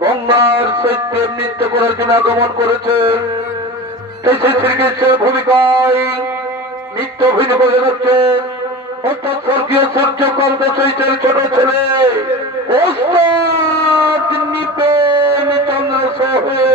গঙ্গার সৈত্যে নৃত্য করার জন্য আগমন করেছে। শ্রীকৃষ্ণের ভূমিকায় নৃত্য অভিনয় করে যাচ্ছে অর্থাৎ স্বর্গীয় সূর্যকান্ত চৈতের ছোট ছেলে ওস্তাদ নৃপেন চন্দ্র সোহে।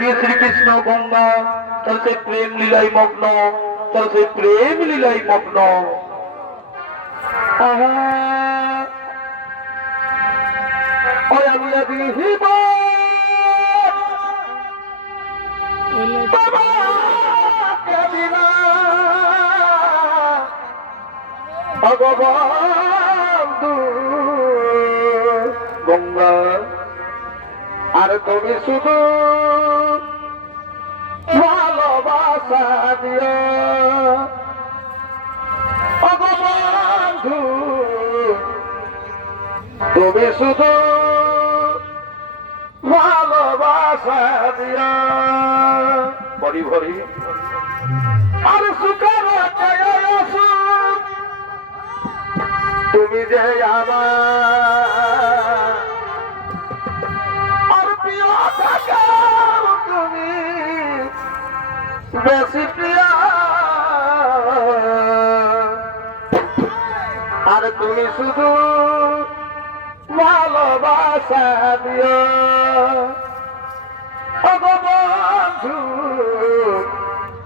দিয়ে শ্রীকৃষ্ণ গঙ্গা তার সেই প্রেম লীলাই মগ্ন, তার সেই প্রেম লীলাই মগ্ন। ভগবন্ধু গঙ্গা আর তুমি শুধু ভালোবাসা দিও ভগবন্ধু, তুমি শুধু ভালোবাসা দিও ভরি ভরি আর সুখের তুমি যে আমার আর প্রিয় থাকো তুমি বেশি প্রিয় আর তুমি শুধু ভালোবাসা দিও ভগবন্ধু,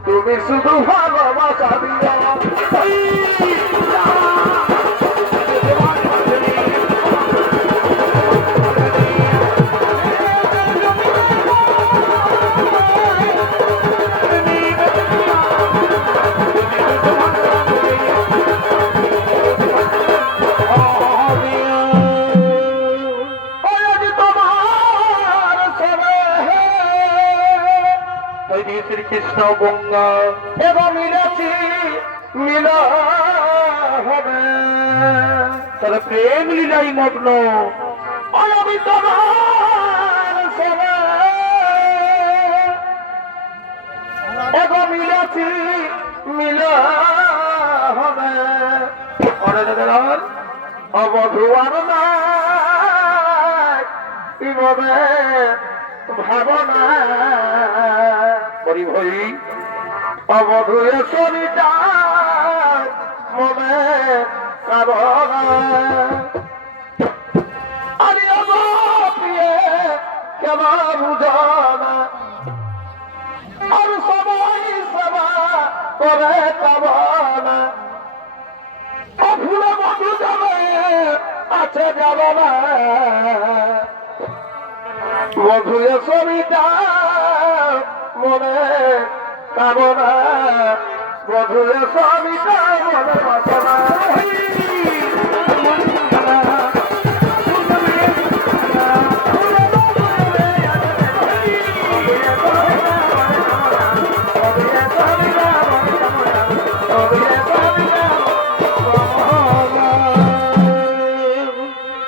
তুমি শুধু ভালোবাসা দিও। শ্রীকৃষ্ণ গঙ্গা এবং মিলেছি মিল হবে তার প্রেম লীলাই মগ্ন। আমি তোমার এবং মিলেছি মিল হবে অবধুয়ার না ভাবনা পরিভই অবধুয়ে শরীরটা মনে কারণা আরে অবপ্রিয়ে কেমন বুঝনা আর সবাই সেবা করে কামনা ফুলে মধু যাবে আছে যাব না মধুয়ে শরীরটা মনে কামনা মধুরে স্বামীটা মনে বাসনা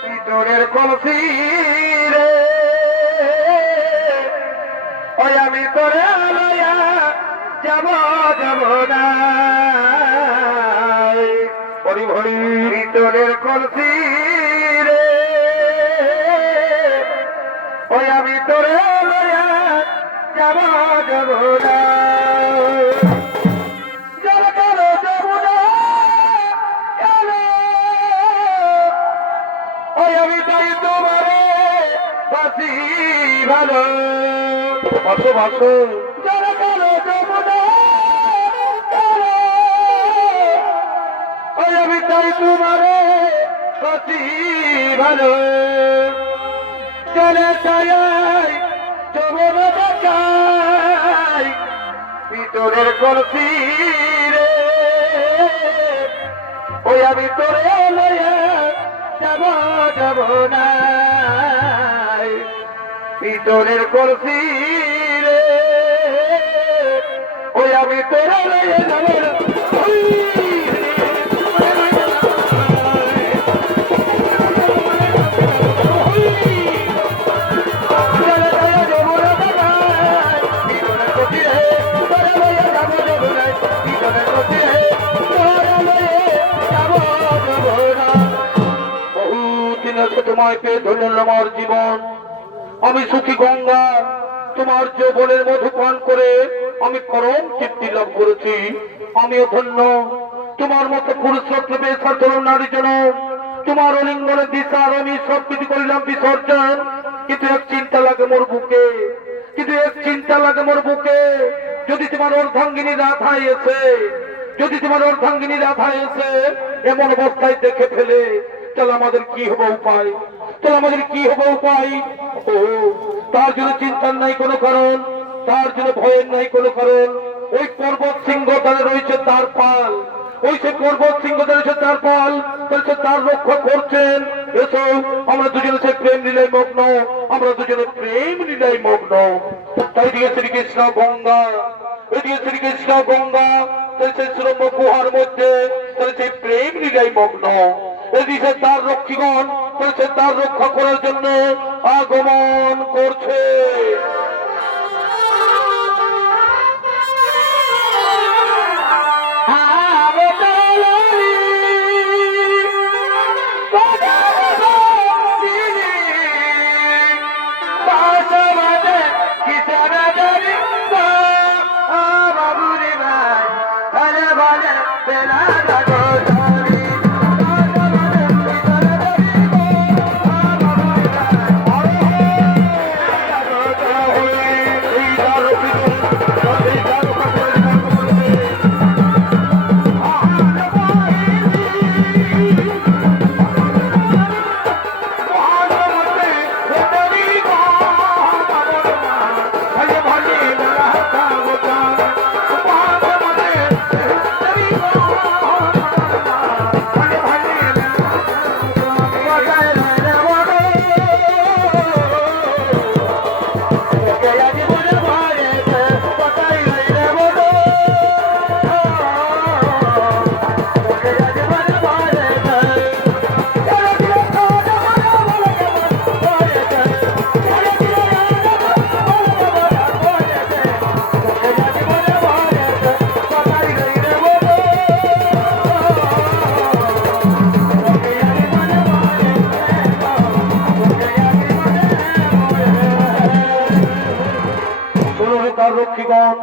পিতরের কলসি রে ওই আমি তোরে লইয়া যাব যাব না ভরি ভরি ভিতরের কলসি রে ওই আমি তোরে লইয়া যাব যাব না ওই আমি তাই তোমারে বাসি ভালো ভাসো ভাসো যারা কালো যমুনা ওই আমি তাই তোমারে বাসি ভালো চলে চাই যমুনা দেখাই ভিতরের কলসি রে ওই আমি তোরে লইয়া যাব যাব না ভিতরের কলসি রে ওই আমি তোরে লইয়া যাব তোমায় পেয়ে ধরলেন আমার জীবন আমি সুখী গঙ্গা তোমার যৌবনের মধু পান করে আমি পরম তৃপ্তি লাভ করেছি আমিও ধন্য তোমার মতো পুরুষত্ব পেশার তরুণ নারী জন তোমার অলিঙ্গনের দিশার আমি সব কিছু করিলাম বিসর্জন কিন্তু এক চিন্তা লাগে মোর বুকে কিন্তু এক চিন্তা লাগে মোর বুকে, যদি তোমার অর্ধাঙ্গিনী রাধা এসে, যদি তোমার অর্ধাঙ্গিনী রাধা এসে এমন অবস্থায় দেখে ফেলে, তাহলে আমাদের কি হবে উপায়? তাহলে আমাদের কি হবে উপায়? ও তার জন্য চিন্তার নাই কোনো কারণ, তার জন্য ভয়ের নাই কোনো কারণ। ওই পর্বত সিংহ তারা রয়েছে তার পাল, ওই সে পর্বত সিংহ রয়েছে তার পাল, তার রক্ষা করছেন। এসো আমরা দুজনে সে প্রেম লীলায় মগ্ন, আমরা দুজনে প্রেম লীলায় মগ্ন। তাই দিয়ে শ্রীকৃষ্ণ গঙ্গা, এদিকে শ্রীকৃষ্ণ গঙ্গা, তাই সেই শ্রম গুহার মধ্যে তাই সেই প্রেম লীলায় মগ্ন। এদিকে তার রক্ষীগণ তাই সে তার রক্ষা করার জন্য আগমন করছে। রক্ষীগণ,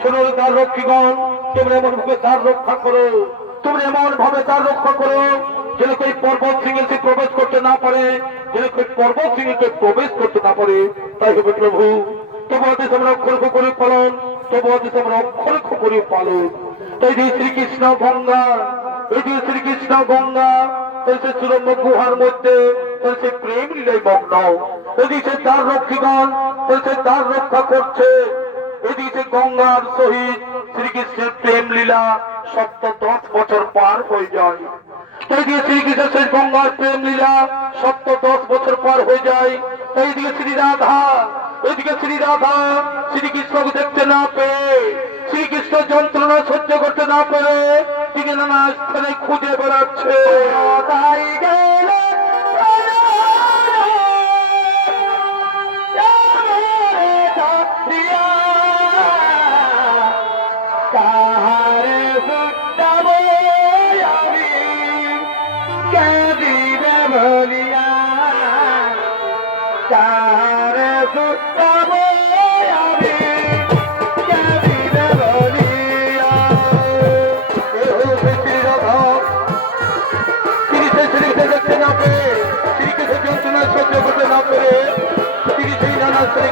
শোনো তার রক্ষীগণ, তোমরা এমন ভাবে তার রক্ষা করো, তোমরা এমন ভাবে তার রক্ষা করো যেন কেউ পর্বত সিংহে প্রবেশ করতে না পারে, যেন কেউ পর্বত সিংহে প্রবেশ করতে না পারে। তাই হবে প্রভু, তবু আদেশ আমরা অক্ষরক্ষ করে পালন, তবু আদেশ আমরা অক্ষরক্ষ করে পালন। তাই দিয়ে শ্রীকৃষ্ণ গঙ্গা, এই দিয়ে শ্রীকৃষ্ণ গঙ্গা, তাই সে সুরম্য গুহার মধ্যে তাই সে প্রেম লীলায় মগ্ন। এদিকে তার রক্ষীগণ তাই সে তার রক্ষা করছে। এদিকে গঙ্গার সহিত শ্রীকৃষ্ণের প্রেম লীলা 10 বছর পার হয়ে যায়। তাই দিয়ে শ্রীকৃষ্ণের সেই গঙ্গার প্রেম লীলা 10 বছর পার হয়ে যায়। তাই দিকে শ্রী রাধা, এদিকে শ্রী রাধা শ্রীকৃষ্ণকে দেখতে না পেয়ে, শ্রীকৃষ্ণ যন্ত্রণা সহ্য করতে না পেরে তিনি নানা স্থানে খুঁজে বেড়াচ্ছে। তাই গেল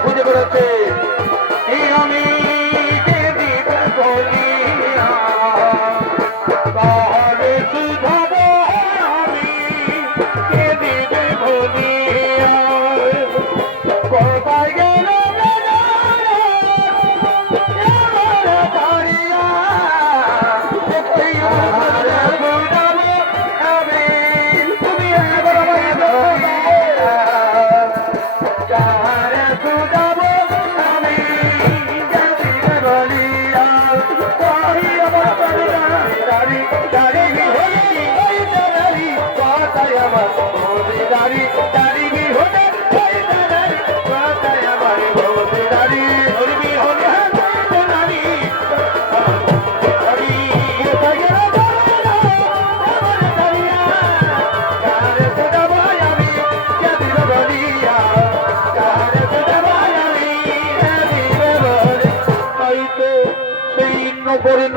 খুঁজে বেড়াচ্ছে। আমি তাহলে শুধাব, আমি কে দিবে বলিয়া, কোথায় গেল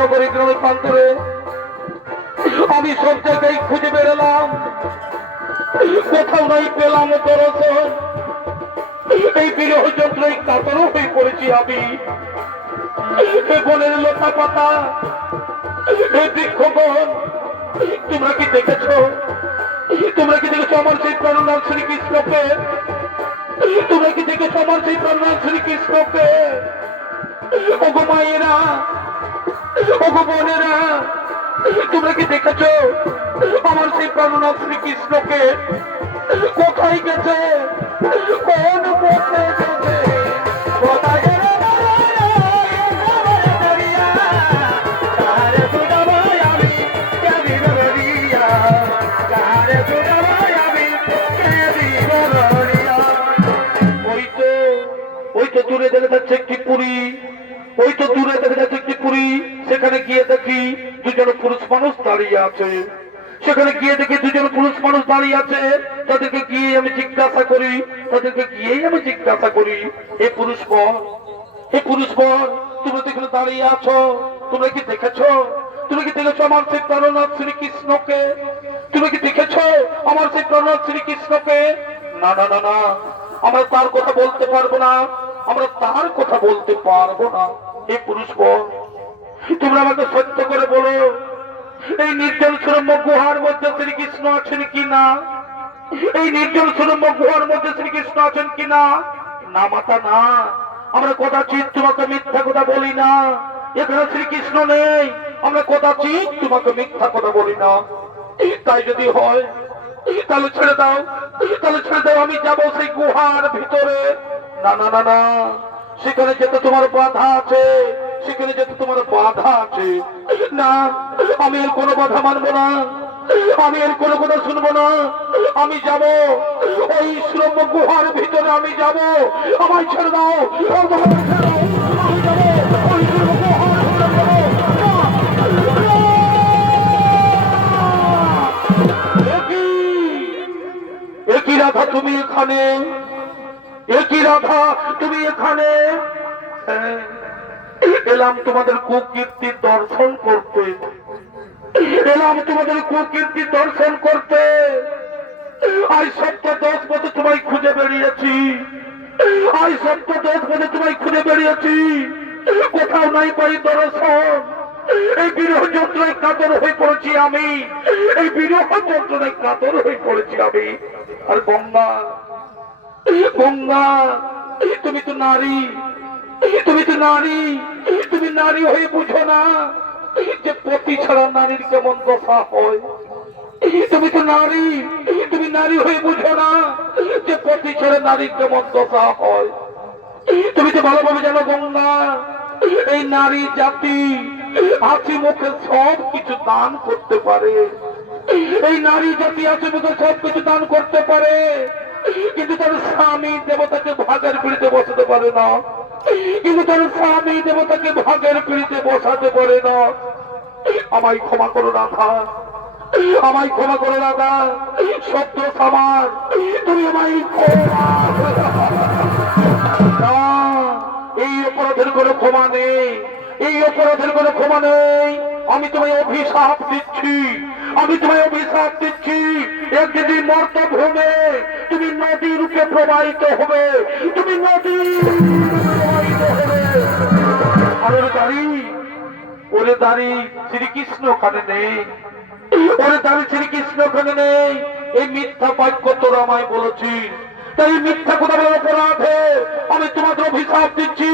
নগরী গ্রামে প্রান্তরে আমি সব জায়গায় খুঁজে বেরোলাম, কোথাও নাই পেলাম দর্শন। এই বিরহ যন্ত্রই কাতরও হয়ে পড়েছি আমি। বনের লতা পাতা, বৃক্ষগণ, তোমরা কি দেখেছো? তোমরা কি দেখেছো আমার সেই প্রাণনাথ শ্রীকৃষ্ণকে? তোমরা কি দেখেছো আমার সেই প্রাণনাথ শ্রীকৃষ্ণকে? ওগো মায়েরা, ওগো বোনেরা, তোমরা কি দেখেছো আমার সেই প্রাণনাথ শ্রীকৃষ্ণকে? কোথায় গেছে? কোন পথে গেছে? কোথায় গেছে? দূরে দেখা যাচ্ছে একটি পুরী, ওই তো দূরে দেখা যাচ্ছে একটি পুরী। সেখানে গিয়ে দেখি দুজন পুরুষ মানুষ দাঁড়িয়ে আছে। সেখানে গিয়ে দেখি দুজন পুরুষ মানুষ দাঁড়িয়ে আছে। তাদেরকে গিয়ে আমি জিজ্ঞাসা করি, হে পুরুষ বর, হে পুরুষ বর, তোমরা তো এখানে দাঁড়িয়ে আছো, তোমরা কি দেখেছো? তুমি কি দেখেছো আমার সেই প্রাণনাথ শ্রীকৃষ্ণকে? তুমি কি দেখেছো আমার সেই প্রাণনাথ শ্রীকৃষ্ণকে? না না না না, আমরা তার কথা বলতে পারবো না, আমরা তার কথা বলতে পারবো না। এই পুরুষ বল, তোমরা আমাকে সত্য করে বলো, এই নির্জন সুরম্য গুহার মধ্যে শ্রীকৃষ্ণ আছেন কিনা? এই নির্জন সুরম্য গুহার মধ্যে শ্রীকৃষ্ণ আছেন কিনা? না মাতা না, আমরা কদাচিৎ তোমাকে মিথ্যা কথা বলি না। এখানে শ্রীকৃষ্ণ নেই, আমরা কদাচিৎ তোমাকে মিথ্যা কথা বলি না। তাই যদি হয় তাহলে ছেড়ে দাও, তাহলে ছেড়ে দাও, আমি যাবো সেই গুহার ভিতরে। না না না না, সেখানে যেতে তোমার বাধা আছে, সেখানে যেতে তোমার বাধা আছে। না, আমি এর কোনো বাধা মানবো না, আমি এর কোনো কথা শুনবো না। আমি যাব ওই সুরম্য গুহার ভিতরে, আমি যাব। আমায় ছেড়ে দাও, আমায় ছেড়ে দাও, আমি যাবো ওই সুরম্য গুহার ভিতরে। একই রাধা তুমি এখানে, একই রাধা তুমি এখানে। এলাম তোমাদের কুকীর্তির দর্শন করতে, এলাম তোমাদের কুকীর্তির দর্শন করতে। আজ সপ্তাহ 10 বছর তোমায় খুঁজে বেরিয়েছি, আজ সপ্তাহ 10 বছর তোমায় খুঁজে বেরিয়েছি, কোথাও নাই পাই দর্শন। এই বিরহ যন্ত্রণায় কাতর হয়ে পড়েছি আমি, এই বিরহ যন্ত্রণায় কাতর হয়ে পড়েছি আমি। আর গঙ্গা, গঙ্গা, তুমি তো নারী, তুমি তো নারী, তুমি নারী হয়ে বুঝো না যে পতি ছাড়া নারীর কেমন দশা হয়। তুমি তো নারী, তুমি নারী হয়ে বুঝো না যে পতি ছাড়া নারীর কেমন দশা হয়। তুমি তো ভালোভাবে জানো গঙ্গা, এই নারী জাতি হাসি মুখে সব কিছু দান করতে পারে, এই নারী জাতি হাসি মুখে সব কিছু দান করতে পারে, কিন্তু তার স্বামী দেবতাকে ভাগের পিড়িতে বসাতে পারে না, কিন্তু তার স্বামী দেবতাকে ভাগের পিড়িতে বসাতে পারে না। আমায় ক্ষমা করো রাধা, আমায় ক্ষমা করো রাধা, সত্য আমার, তুমি আমায় ক্ষমা। এই অপরাধের কোনো ক্ষমা নেই, এই অপরাধের কোনো ক্ষমা নেই। আমি তোমায় অভিশাপ দিচ্ছি, আমি তোমায় অভিশাপ দিচ্ছি। একদিন মর্তভূমে তুমি নদী রূপে প্রবাহিত হবে, তুমি নদী প্রবাহিত হবে। আর ওরে দাঁড়ি শ্রীকৃষ্ণ ওখানে নেই, ওরে দাঁড়ি শ্রীকৃষ্ণ ওখানে নেই। এই মিথ্যা বাক্য তোরা আমায় বলেছিস, তাই মিথ্যা কথা বলার অপরাধে আমি তোমাদের অভিশাপ দিচ্ছি।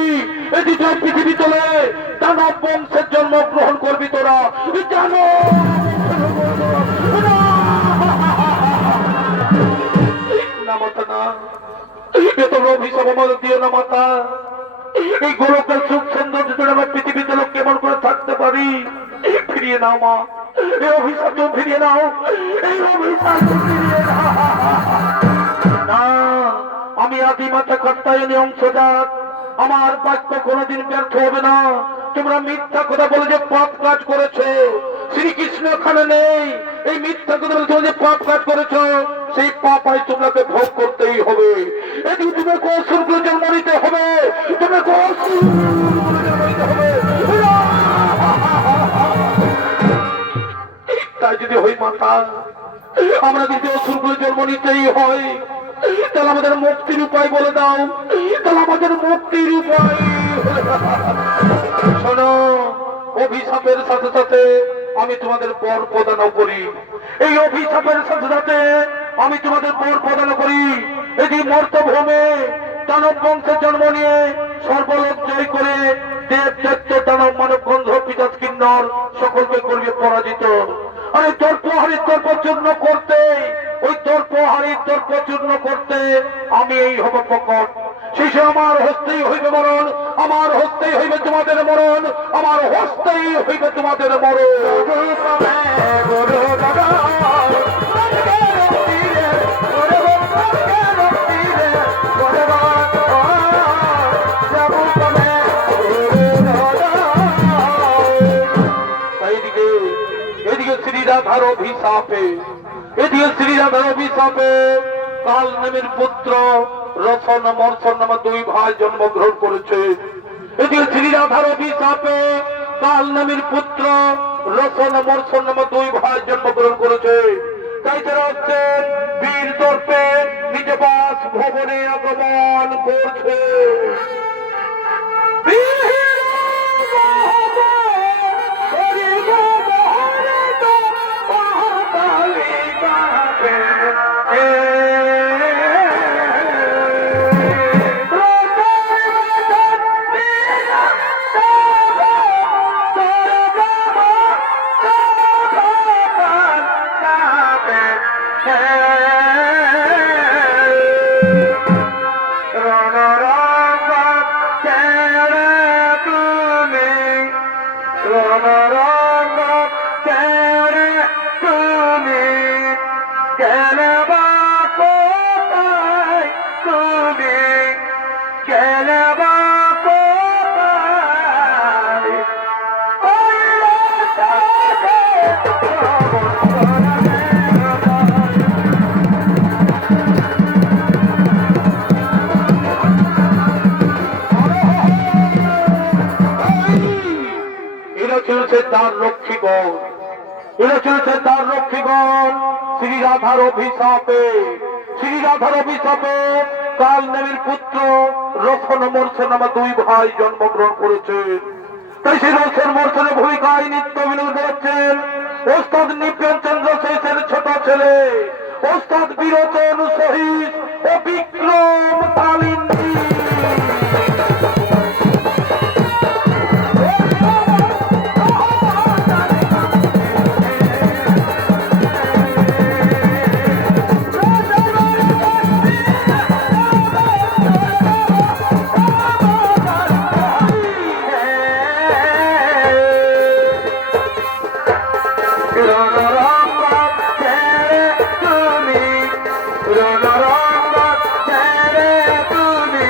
এই দ্বিতীয় পৃথিবী তোলে দানব বংশের জন্মগ্রহণ করবি তোরা, জানো? না মাতা না, এত অভিশাপ আমাদের দিও না মাতা। এই গোলকের সুখ সৌন্দর্য জন্য আমার পৃথিবীতে লোক কেমন করে থাকতে পারি? ফিরিয়ে নাও মা, এই অভিশাপ তুমি ফিরিয়ে নাও, এই অভিশাপ ফিরিয়ে নাও। না, আমি আদিমাতা কাত্যায়নী অংশজাত, আমার বাক্য কোনোদিন ব্যর্থ হবে না। তোমরা মিথ্যা কথা বলে যে পাপ কাজ করেছো, শ্রীকৃষ্ণ এখানে নেই, এই মিথ্যা কথা বলে তোমরা যে পাপ কাজ করেছো, সেই পাপ আজ তোমাকে ভোগ করতেই হবে। এটি তোমাকে অসুরগুলো জন্ম নিতে হবে, তোমাকে অসুরগুলো জন্ম নিতে হবে। তাই যদি হই মাতা, আমরা যদি অসুরগুলো জন্ম নিতেই হয়, তাহলে আমাদের মুক্তির উপায় বলে দাও, তাহলে আমাদের মুক্তির উপায়। শোনো, অভিশাপের সাথে সাথে আমি তোমাদের বর প্রদান করি। এই অভিশাপের সাথে সাথে আমি তোমাদের বর প্রদান করি। এই যে মর্তভূমে দানব বংশের জন্ম নিয়ে সর্বলোক জয় করে দেব দৈত্য দানব মানব গন্ধ পিতাস কিন্নর সকলকে করবে পরাজিত। আর এই দর্পহারীর দর্পচূর্ণ করতে, ওই দর্পহারীর দর্পচূর্ণ করতে আমি এই হব প্রকট। শেষে আমার হস্তেই হইবে মরণ, আমার হস্তেই হইবে তোমাদের মরণ, আমার হস্তেই হইবে তোমাদের মরণ। এদিকে শ্রীরাধার অভিশাপে, এদিকে শ্রীরাধার অভিশাপে কাল নামের পুত্র রসন মর্ষণ নামে দুই ভাই জন্মগ্রহণ করেছে। এদিকে শ্রীরাধার অভিশাপে কাল নামের পুত্র রসন মর্ষণ নামে দুই ভাই জন্মগ্রহণ করেছে। তাই তারা হচ্ছে বীর দর্পে নিজ বাস ভবনে আগমন করছে। তার রক্ষীগণ, এরা চলেছে তার রক্ষীগণ। শ্রীরাধার অভিশাপে, শ্রীরাধার অভিশাপে কাল নামের পুত্র রসন মর্ষণ নামে দুই ভাই জন্মগ্রহণ করেছে। তাই সেই রসন মর্ষণের ভূমিকায় নিত্য অভিনয় করেছেন ওস্তাদ নিপেন চন্দ্র শেষের ছোট ছেলে ওস্তাদ বীরচন শহীদ ও বিক্রম কালিন্দী। তুমি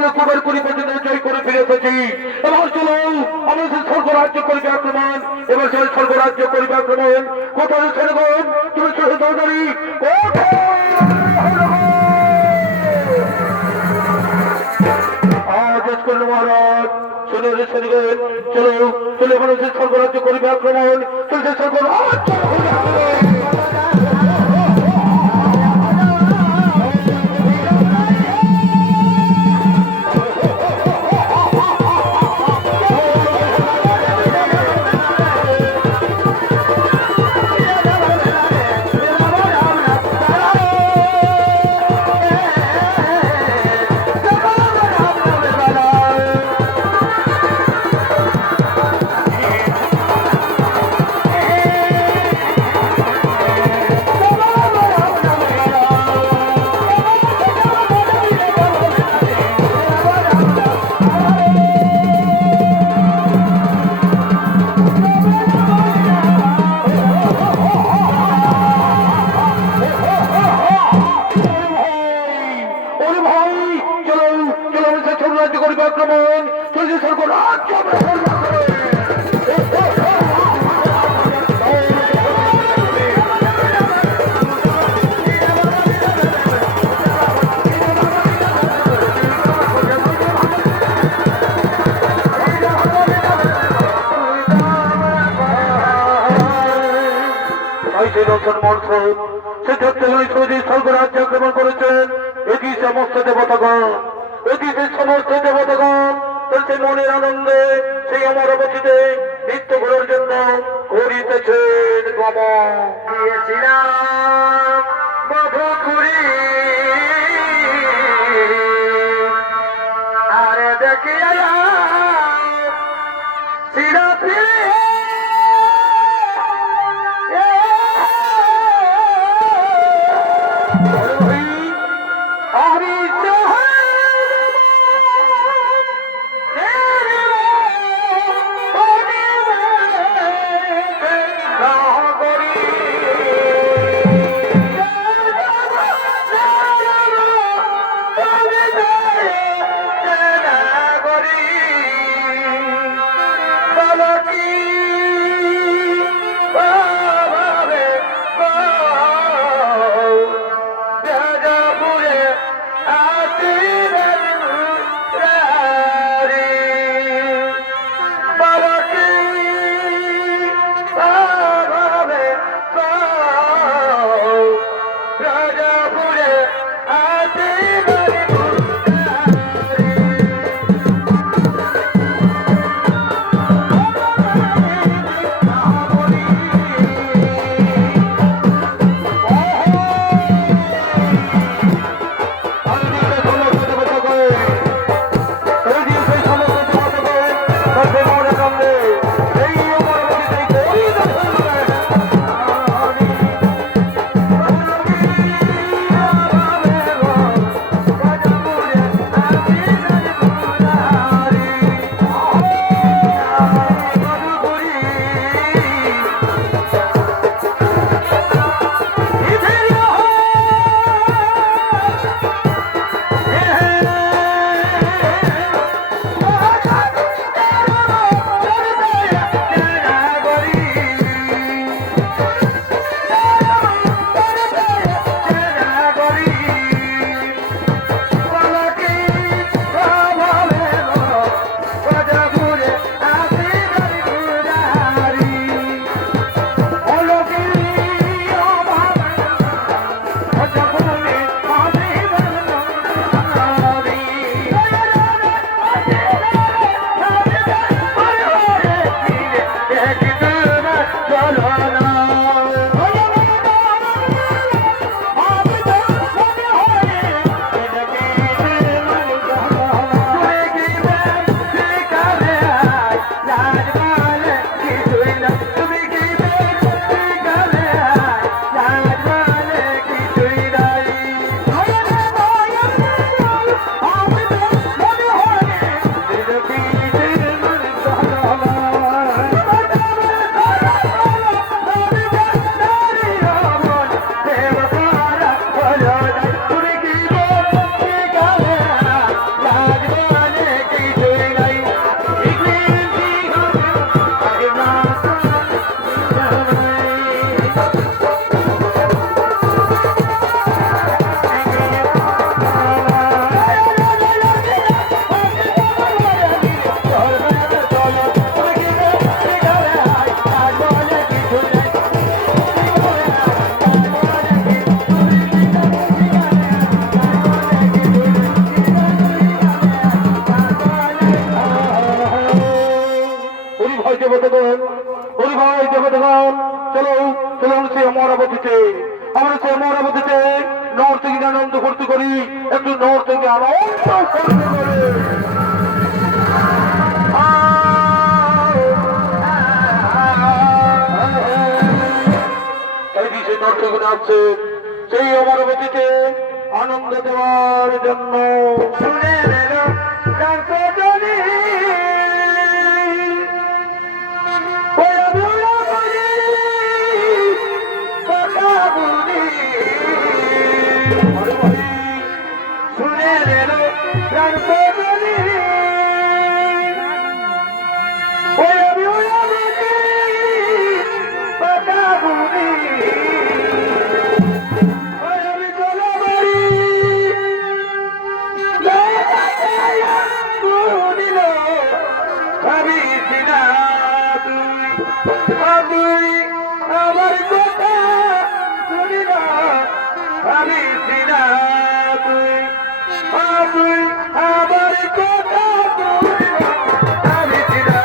সকলে কুবের কুড়ি পর্যন্ত জয় করে ফিরে এসেছি। এবার চলো আমরা সেই স্বর্গরাজ্য করবে আক্রমণ। এবার সেই স্বর্গরাজ্য করবে আক্রমণ। কোথায় সেনাগণ তুমি ছোট দৌড়ারি মহারাজ চলো রে সেনাগণ চলো চলো এবার সেই স্বর্গরাজ্য করবে আক্রমণ। চলছে স্বর্গরাজ্য আক্রমণ। চলছে স্বর্গরাজ্য স্বর্গরাজ্য আক্রমণ করেছেন। এটি সমস্ত দেবতাগণ এটি সমস্ত দেবতাগণ চলছে মনের আনন্দে সেই অমরাবতীতে নৃত্য করার জন্য করিতেছেন গমন। দিয়েছিলাম মধুপুরী আরে দেখিয়া কি হয়েছে সেই অমরবতীকে আনন্দ দেওয়ার জন্য। শুনে এলো কাকজনী শুনে এলো কাকজনী আমার কথা শুনি না আমি সিনা তুই তুই আমার কথা শুনি না আমি সিনা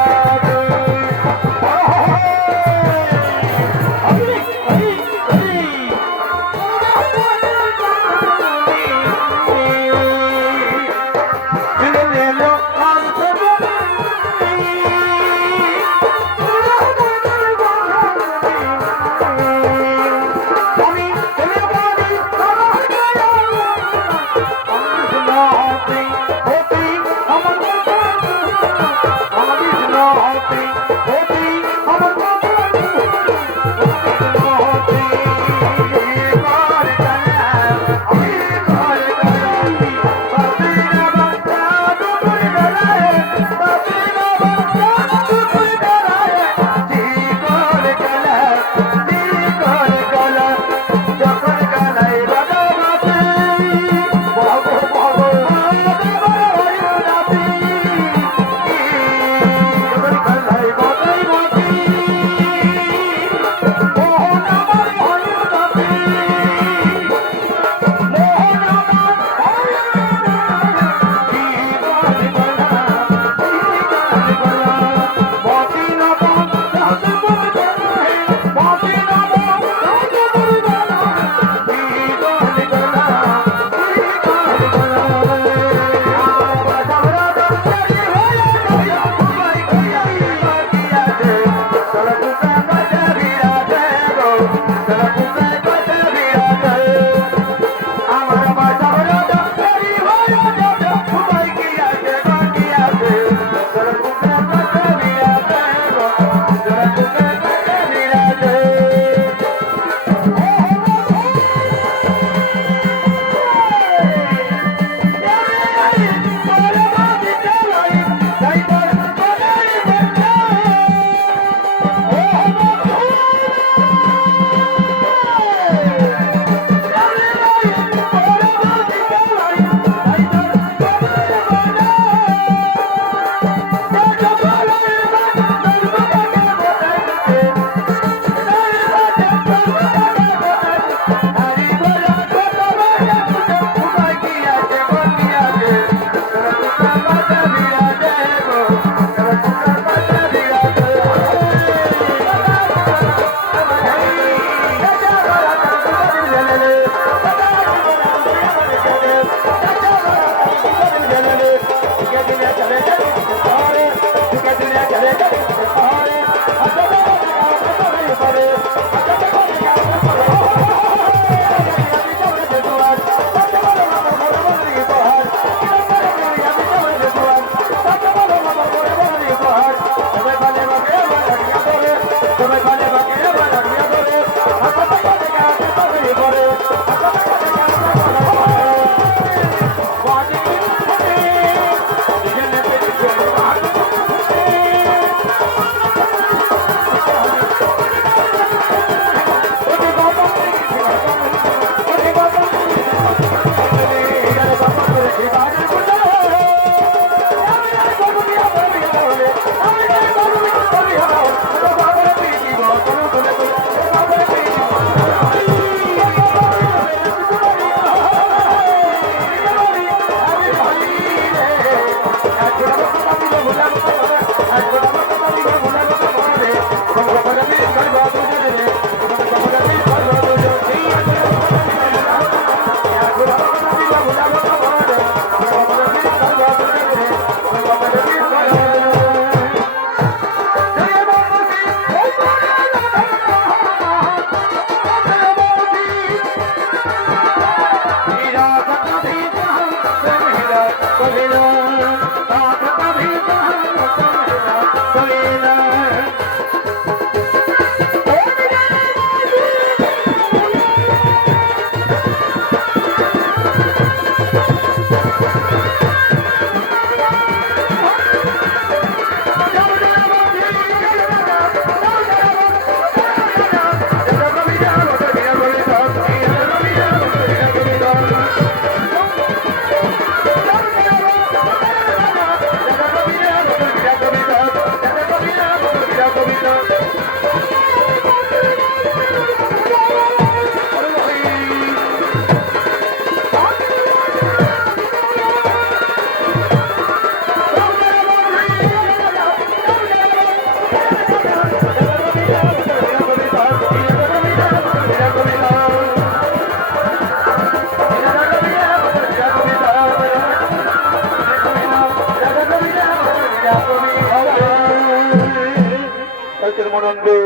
পরমানন্দে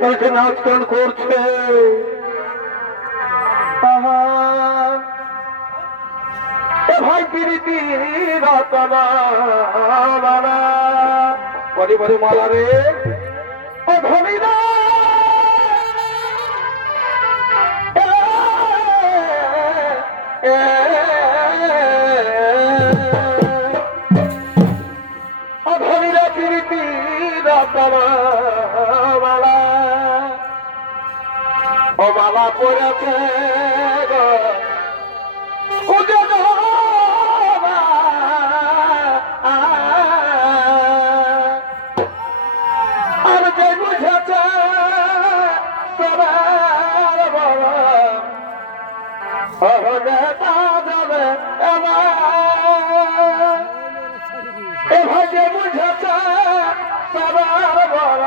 তাই সে নাচ গান করছে। এ ভাই প্রীতি রতনা বলে বলে মালা রে ও ধনীরা ধনীরা প্রীতি রতনা ও মালা পড়েছে গো আর যে বুঝেছে সবার বড় যাবে এ ভাই যে বুঝেছে সবার বড়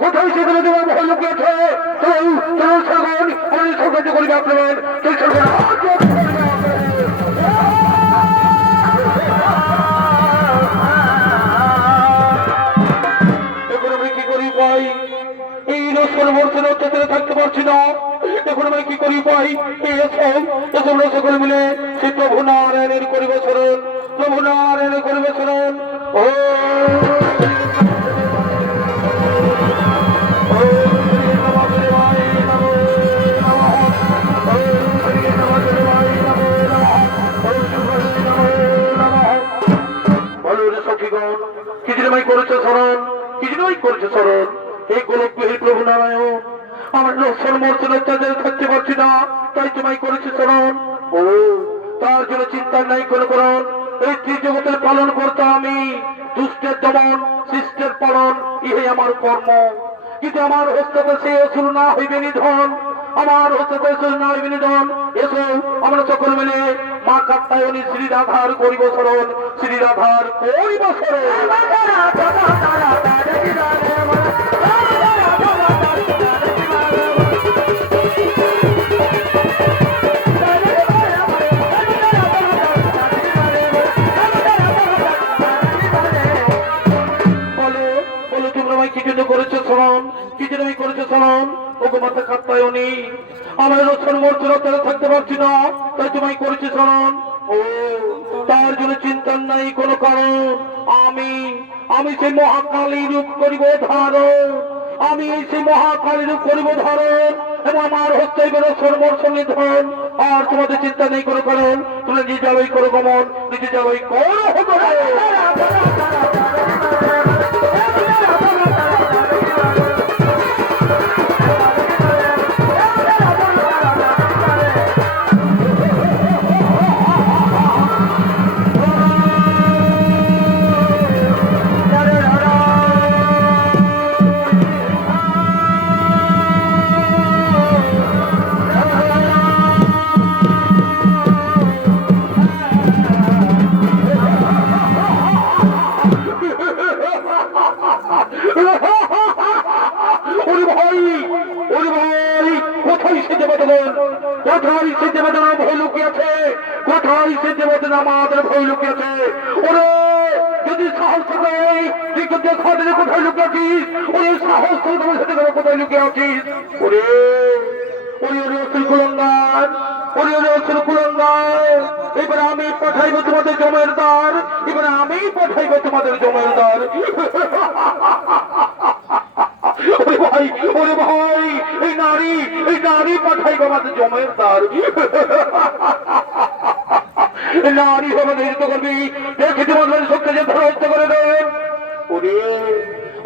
কোথায় সেখানে তোমার ভয় লুকিয়েছে? চল চল সরকার, আমি সরকারকে করি আক্রমণ, চল সরকার। এখন আমি কি করি ভাই? এই লস্কর মরছে না, অত্যাচারে থাকতে পারছি না। এখন আমি কি করি ভাই? এই এসব সকল মিলে সেই প্রভু নারায়ণের করিবে শরণ, প্রভু নারায়ণের করিবে শরণ। ও রসন মর্ষণ অত্যাচারে থাকতে পারছি না, তাই তোমায় করেছি স্মরণ। ও তার জন্য চিন্তা নাই কোনো কারণ। এই ত্রিজগতের পালন করতে আমি, দুষ্টের দমন শিষ্টের পালন, ইহে আমার কর্ম। কিন্তু আমার হস্ততে সে অসুর না হইবে নিধন, আমার হস্ততে অসুর না হইবে নিধন। এসো আমরা সকল মিলে মা কাত্যায়নী শ্রী রাধার করিব স্মরণ, শ্রী রাধার করিব স্মরণ। বলো বলো তোমরা আমায় কি জন্য করেছো স্মরণ, কি জন্য আমি করেছো স্মরণ? ওগো মাতা কাত্যায়নী, আমার রসন মর্যাদা থাকতে পারছি না, তাই তোমায় করেছি স্মরণ। ও তার জন্য চিন্তার নাই কোনো কারণ। আমি আমি সেই মহাকালী রূপ করিব ধারণ, আমি সেই মহাকালী রূপ করিব ধারণ, এবং আমার হচ্ছে রসন মর্ষণ নিধন। আর তোমাদের চিন্তা নেই কোনো কারণ। তোমরা নিজে যাবই করো গমন, নিজে যাবই করো কোথায় সে দেবতার ভয় লুকিয়েছে, কোথায় সে দেবতার আমাদের ভয় লুকিয়েছে। ওরে যদি সাহস থাকে তুই দেখা দিলে কোথায় লুকিয়েছিস, ওরে সাহস করে তোমার সাথে কোথায় লুকিয়ে আছিস। ওরে ওরে ওরে অসুর কুলঙ্গার, ওরে ওরে অসুর কুলঙ্গার, এবার আমি পাঠাইব তোমাদের জমের দ্বার, এবার আমি পাঠাইব তোমাদের জমের দ্বার। ওরে ভাই ওরে ভাই, এই নারী পাঠাইব আমাদের জমের দ্বার। নারী হবে নিহিত করবি, দেখে তোমাদের শক্তি যে ধ্বংস করে দেবে। ওরে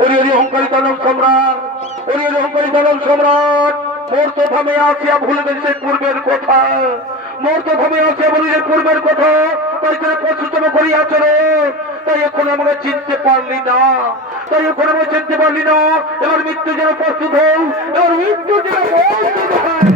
ওরে ওরে অহংকারী দানব সম্রাট, ওরে ওরে অহংকারী দানব সম্রাট, মোর তো থামে আসিয়া ভুলে গেছে পূর্বের কথা, মোর তো থামে আসিয়া বলি যে পূর্বের কথা, তাই তোরা পশুতম করিয়াছ রে। তাই এখন আমাকে চিনতে পারলি না, তাই এখন আমাকে চিনতে পারলি না। এবার মৃত্যু যেন প্রস্তুত হও, এবার মৃত্যু যেন প্রস্তুত হয়।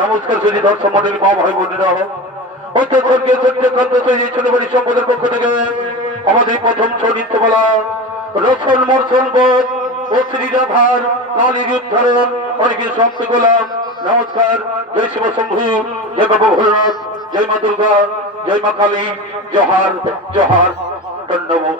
নমস্কার সুজি দর্শক মন্ডলী মা ভাই বোনেরা, স্বর্গীয় সূর্যকান্ত সুজি ছোটবাড়ি সম্পদের পক্ষ থেকে আমাদের প্রথম সৌনিত্যমালা রসন মর্ষণ বোধ ও শ্রীরাধার কালীর উদ্ধারণ অনেকের সপ্ত গোলাম। নমস্কার। জয় শিব শম্ভু, জয় বাবা ভোলনাথ, জয় মা দুর্গা, জয় মা কালী, জোহার জোহার, ধন্যবাদ।